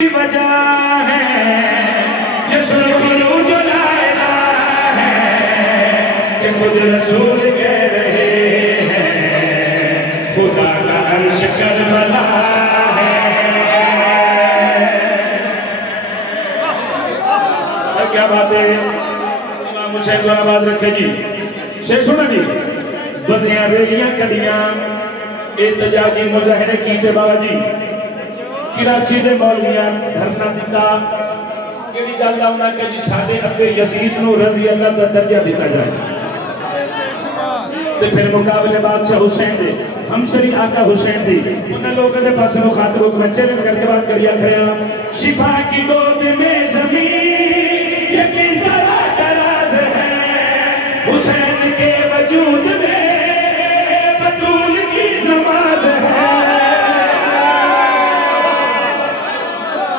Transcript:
वजह है ये सुरखरू जो लाया है कि खुद रसूल कह रहे हैं खुदा का अर्श करबला है। क्या बात है। इमाम हुसैन को आवाज रखे जी। शेख सुना जी। बंदियां रेलियां कड़ियां एहतजाजी मुजाहरे कीते बाबा जी कराची दे मौलवियां धरना दिता केड़ी गल दा उन्हां के जी साडे अब्बे यजीद नूं रज़ी अल्लाह दा दर्जा दिता जाए ते फिर मुकाबले बादशाह हुसैन दे हमशरी आका हुसैन दी उन्हां लोगों के पास मुखातिब होकर मैं चैलेंज करके बात करिया खड़े शिफा की गोद में ज़मीन ये किस तरह का राज है हुसैन